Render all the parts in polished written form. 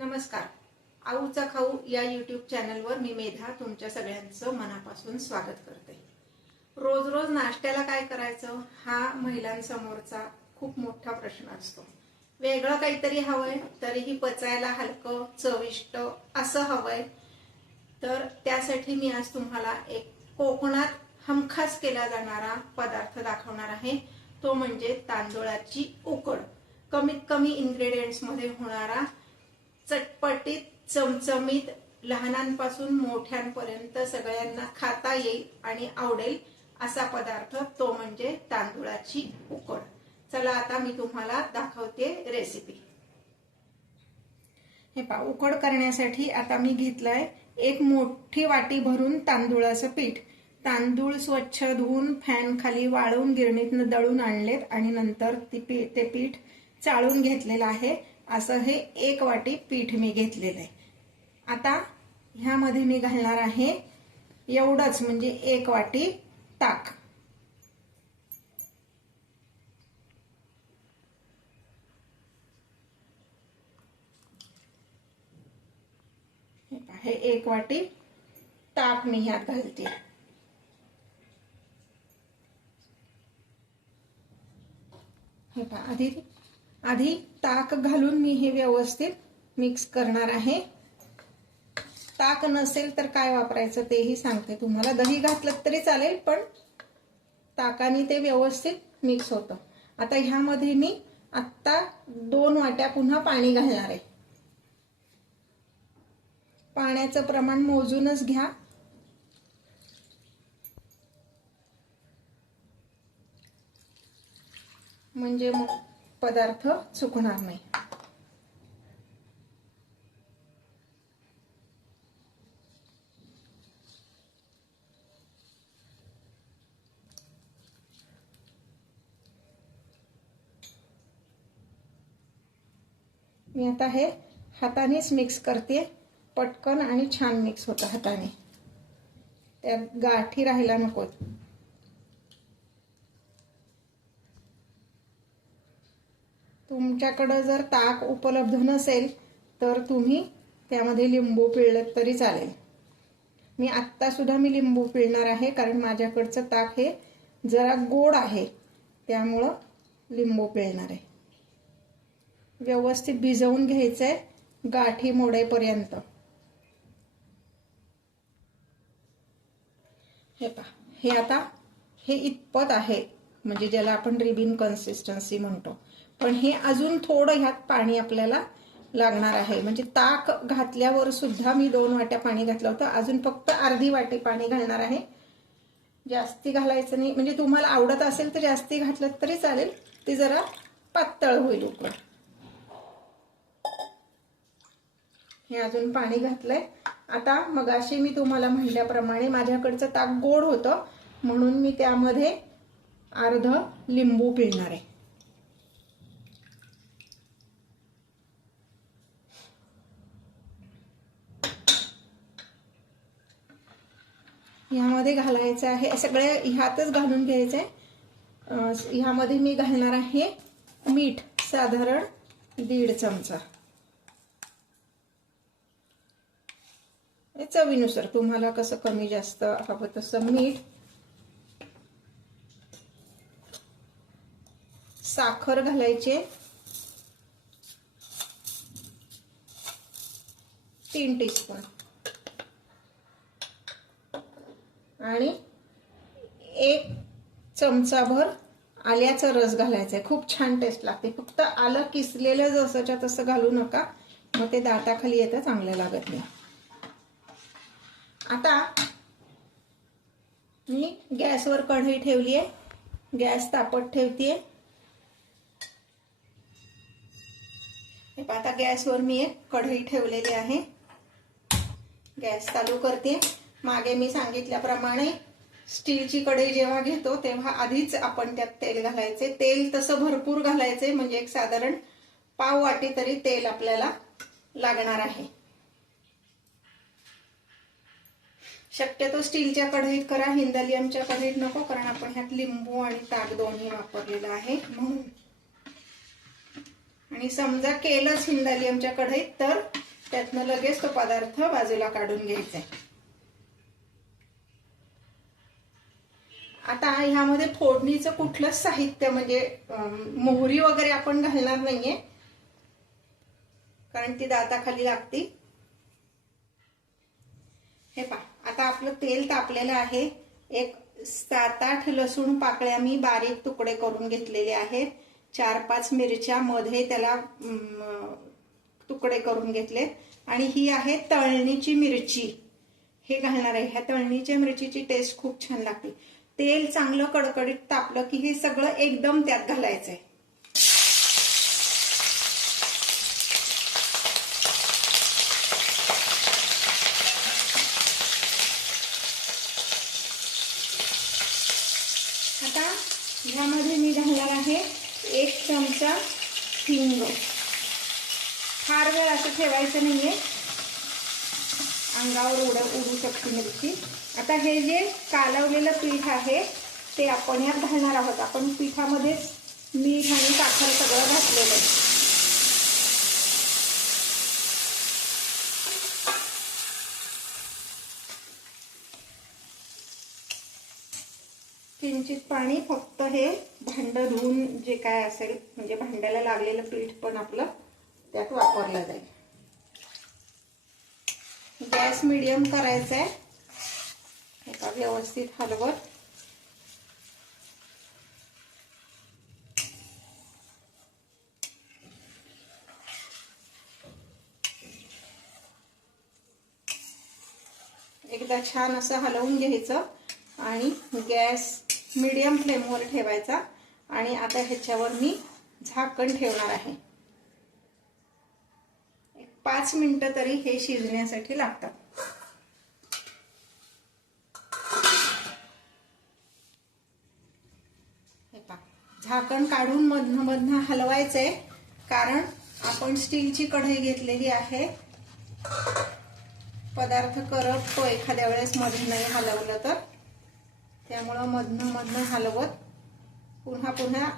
नमस्कार. आऊचा खाऊ या यूट्यूब चॅनलवर मी मेधा तुमच्या सगळ्यांचं मनापासून स्वागत करते. रोज रोज नाश्त्याला काय करायचं हा महिलांसमोरचा खूप मोठा प्रश्न असतो. वेगळं काहीतरी हवंय, तरीही पचायला हलकं चविष्ट असं हवंय. तर त्यासाठी मी आज तुम्हाला एक कोकणात हमखास केला जाणारा पदार्थ दाखवणार आहे. तो म्हणजे तांदूळाची उकड. कमीत कमी इंग्रेडियंट्स मध्ये होणारा चटपटीत चमचमीत लहानांपासून मोठ्यांपर्यंत सगळ्यांना खाता येईल आणि आवडेल असा पदार्थ तो म्हणजे तांदूळाची उकड. चला आता मी तुम्हाला दाखवते रेसिपी. हे पहा, उकड करण्यासाठी आता मी घेतलाय एक मोठी वाटी भरून तांदूळाचं पीठ. तांदूळ स्वच्छ धुवून फॅन खाली वाळवून गिरणीतनं दळून आणलेत आणि नंतर ते पीठ चाळून घेतलेलं आहे. असं हे एक वाटी पीठ मी घेतलेलं आहे. आता ह्यामध्ये मी घालणार आहे एवढंच म्हणजे एक वाटी ताक. हे एक वाटी ताक मी ह्यात घालते. हे पहा, आधी ताक घालून मी हे व्यवस्थित मिक्स करणार आहे. ताक नसेल तर काय वापरायचं तेही सांगते तुम्हाला. दही घातलं तरी चालेल, पण ताकाने ते व्यवस्थित मिक्स होतं. आता ह्यामध्ये मी आत्ता 2 वाट्या पुन्हा पाणी घालणार आहे. पाण्याचं प्रमाण मोजूनच घ्या. म्हणजे मग पदार्थ चुकणार नाही. मी आता हे हातानेच मिक्स करते. पटकन आणि छान मिक्स होतं हाताने. त्यात गाठी राहायला नको. तुमच्याकडे जर ताक उपलब्ध नसेल तर तुम्ही त्यामध्ये लिंबू पिळलं तरी चालेल. मी आत्ता सुद्धा लिंबू पिळणार आहे, कारण माझ्याकडचं ताक हे जरा गोड आहे, त्यामुळं लिंबू पिळणार आहे. व्यवस्थित भिजवून घ्यायचंय गाठी मोडेपर्यंत. हे पहा, हे आता हे इतपत आहे, म्हणजे ज्याला आपण रिबिन कन्सिस्टन्सी म्हणतो. पण हे अजून थोडं ह्यात पाणी आपल्याला लागणार आहे. म्हणजे ताक घातल्यावर सुद्धा मी 2 वाट्या पाणी घातलं होतं. अजून फक्त अर्धी वाटी पाणी घालणार आहे. जास्ती घालायचं नाही. म्हणजे तुम्हाला आवडत असेल तर जास्ती घातलं तरी चालेल. ती जरा पातळ होईल उकड. हे अजून पाणी घातलंय. आता मगाशी मी तुम्हाला म्हटल्याप्रमाणे माझ्याकडचं ताक गोड होतं, म्हणून मी त्यामध्ये अर्ध लिंबू पिळणार आहे. ह्यामध्ये घालायचं आहे, सगळ्या ह्यातच घालून घ्यायचं आहे. ह्यामध्ये मी घालणार आहे मीठ, साधारण 1.5 चमचा. चवीनुसार तुम्हाला कसं कमी जास्त हवं तसं मीठ. साखर घालायचे 3 टीस्पून आणि 1 चमचाभर आल्याचा रस घालायचा आहे. खूप छान टेस्ट लागते. फक्त आलं किसलेलं जसंच्या तसं घालू नका, मग ते दाताखाली येतं, चांगलं लागत नाही. आता मी गॅसवर कढई ठेवली आहे. गॅस तापत ठेवतेय. आता गॅसवर मी एक कढई ठेवलेली आहे. गॅस चालू करते. मागे मी सांगितल्याप्रमाणे स्टीलची कढई जेव्हा घेतो तेव्हा आधीच आपण त्यात तेल घालायचे. तेल तसं भरपूर घालायचे, म्हणजे एक साधारण पाव वाटी तरी तेल आपल्याला लागणार आहे. शक्यतो स्टीलच्या कढईत करा, हिंदालियमच्या कढईत नको, कारण आपण ह्यात लिंबू आणि ताक दोन्ही वापरलेलं आहे म्हणून. आणि समजा केलंच हिंदालियमच्या कढईत तर त्यातनं लगेच तो पदार्थ बाजूला काढून घ्यायचा आहे. आता ह्यामध्ये फोडणीचं कुठलंच साहित्य म्हणजे मोहरी वगैरे आपण घालणार नाहीये, कारण ती दाताखाली लागते. हे पहा, आता आपलं तेल तापलेलं आहे. एक 7-8 लसूण पाकळ्या मी बारीक तुकडे करून घेतलेले आहेत. 4-5 मिरच्या मध्ये त्याला तुकडे करून घेतले. आणि ही आहे तळणीची मिरची, हे घालणार आहे. ह्या तळणीच्या मिरचीची टेस्ट खूप छान लागते. तेल चांगलं कडकडीत तापलं की हे सगळं एकदम त्यात घालायचंय. आता ह्यामध्ये मी घालणार आहे 1 चमचा हिंग. फार वेळ असं ठेवायचं नाहीये, अंगावर उडू शकते मिरची. आता हे जे कालवलेलं पीठ आहे ते आपण यात घालणार आहोत. आपण पिठामध्येच मीठ आणि साखर सगळं घातलेलं आहे. किंचित पाणी, फक्त हे भांडं धुवून जे काय असेल म्हणजे भांड्याला लागलेलं पीठ पण आपलं त्यात वापरलं जाईल. गॅस मीडियम करायचा आहे. एका व्यवस्थित हलवत एकदा छान असं हलवून घ्यायचं आणि गॅस मीडियम फ्लेमवर ठेवायचा. आणि आता ह्याच्यावर मी झाकण ठेवणार आहे. 5 मिनिटं तरी हे शिजण्यासाठी लागतात. झाकण काढून मधनं हलवायचंय, कारण आपण स्टीलची कढई घेतलेली आहे. पदार्थ करपतो एखाद्या वेळेस मध्ये नाही हलवलं तर. त्यामुळं मधनं हलवत पुन्हा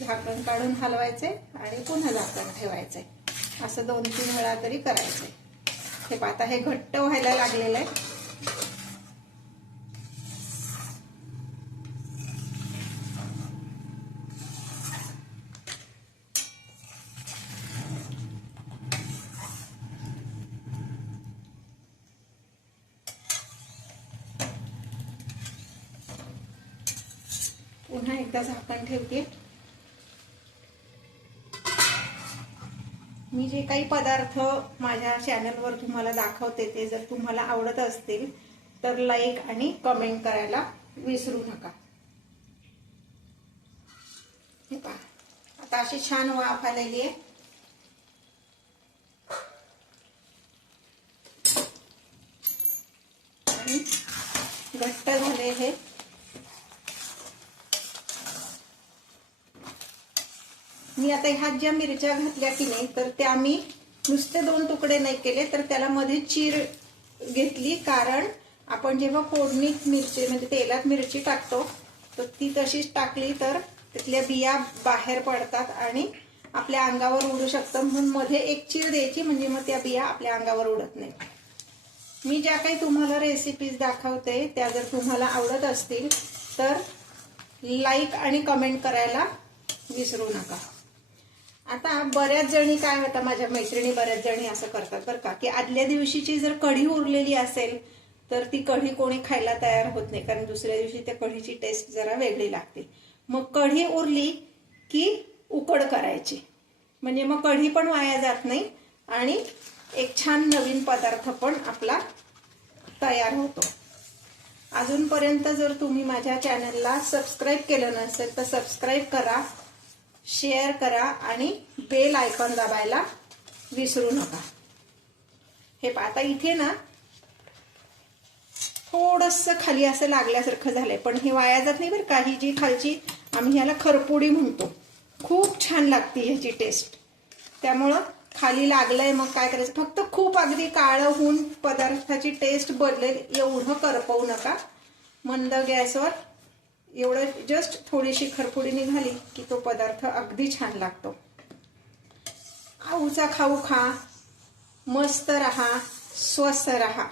झाकण काढून हलवायचे आणि पुन्हा झाकण ठेवायचंय. असं 2-3 वेळा तरी करायचंय. हे आता हे घट्ट व्हायला लागलेलं आहे. पुन्हा एकदा झाकण ठेवते. मी जे काही पदार्थ माझ्या चॅनलवर तुम्हाला दाखवते ते जर तुम्हाला आवडत असतील तर लाईक आणि कमेंट करायला विसरू नका. हे पहा, आता अशी छान वाफ आलेली आहे. आणि घट्ट झाले हे. मी आता ह्यात ज्या मिरच्या घातल्या की नाही तर त्या मी नुसते 2 तुकडे नाही केले, तर त्याला मध्ये चीर घेतली. कारण आपण जेव्हा फोडणीत मिरची म्हणजे तेलात मिरची टाकतो तर ती तशीच टाकली तर त्यातल्या बिया बाहेर पडतात आणि आपल्या अंगावर उडू शकतं. म्हणून मध्ये एक चीर द्यायची, म्हणजे मग त्या बिया आपल्या अंगावर उडत नाही. मी ज्या काही तुम्हाला रेसिपीज दाखवते त्या जर तुम्हाला आवडत असतील तर लाईक आणि कमेंट करायला विसरू नका. आता बऱ्याच जणी काय होतं, माझ्या मैत्रिणी बऱ्याच जणी असं करतात बरं का, की आदल्या दिवशीची जर कढी उरलेली असेल तर ती कढी कोणी खायला तयार होत नाही, कारण दुसऱ्या दिवशी त्या कढीची टेस्ट जरा वेगळी लागते. मग कढी उरली की उकड करायची, म्हणजे मग कढी पण वाया जात नाही आणि एक छान नवीन पदार्थ पण आपला तयार होतो. अजूनपर्यंत जर तुम्ही माझ्या चॅनलला सबस्क्राईब केलं नसेल तर सबस्क्राईब करा, शेअर करा आणि बेल आयकॉन दाबायला विसरू नका. हे आता इथे ना थोडंसं खाली असं लागल्यासारखं झालंय, पण हे वाया जात नाही बरं. काही जी खालची आम्ही ह्याला खरपुडी म्हणतो, खूप छान लागते ह्याची टेस्ट. त्यामुळं खाली लागलंय मग काय करायचं, फक्त खूप अगदी काळं होऊन पदार्थाची टेस्ट बदलेल एवढं करपवू नका. मंद गॅसवर एवढं जस्ट थोडीशी खरपुडी निघाली की तो पदार्थ अगदी छान लागतो. आऊचा खाऊ खा, मस्त राहा, स्वस्थ राहा.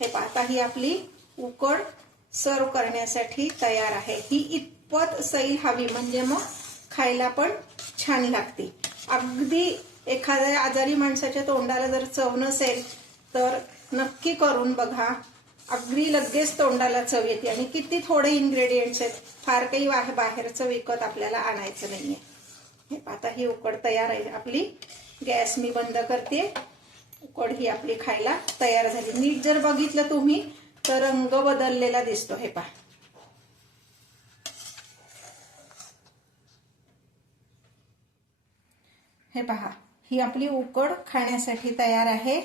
हे पाहता ही आपली उकड सर्व करण्यासाठी तयार आहे. ही इतपत सैल हवी म्हणजे मग खायला पण छान लागते. अगदी एखाद्या आजारी माणसाच्या तोंडाला जर चव नसेल तर नक्की करून बघा. अगदी लगेच तोंडाला चव येते आणि किती थोडे इन्ग्रेडियंट्स आहेत. फार काही बाहेरचं विकत आपल्याला आणायचं नाहीये. हे आता ही उकड तयार आहे आपली. गॅस मी बंद करते. उकड ही आपली खायला तयार झाली. नीट जर बघितलं तुम्ही तर रंग बदललेला दिसतो. हे पहा. हे पहा, ही आपली उकड खाण्यासाठी तयार आहे.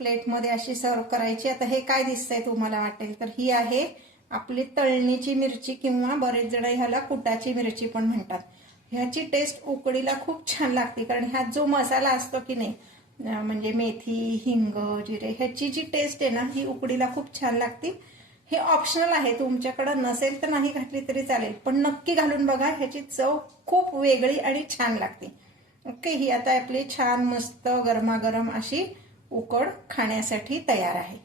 प्लेटमध्ये अशी सर्व करायची. आता हे काय दिसतंय तुम्हाला वाटेल तर ही आहे आपली तळणीची मिरची किंवा बरेच जण ह्याला कुटाची मिरची पण म्हणतात. ह्याची टेस्ट उकडीला खूप छान लागते कारण ह्यात जो मसाला असतो की नाही म्हणजे मेथी, हिंग, जिरे ह्याची जी टेस्ट आहे ना ही उकडीला खूप छान लागते. हे ऑप्शनल आहे, तुमच्याकडे नसेल तर नाही घातली तरी चालेल पण नक्की घालून बघा. ह्याची चव खूप वेगळी आणि छान लागते. ओके, ही आता आपली छान मस्त गरमागरम अशी उकड खाण्यासाठी तयार आहे.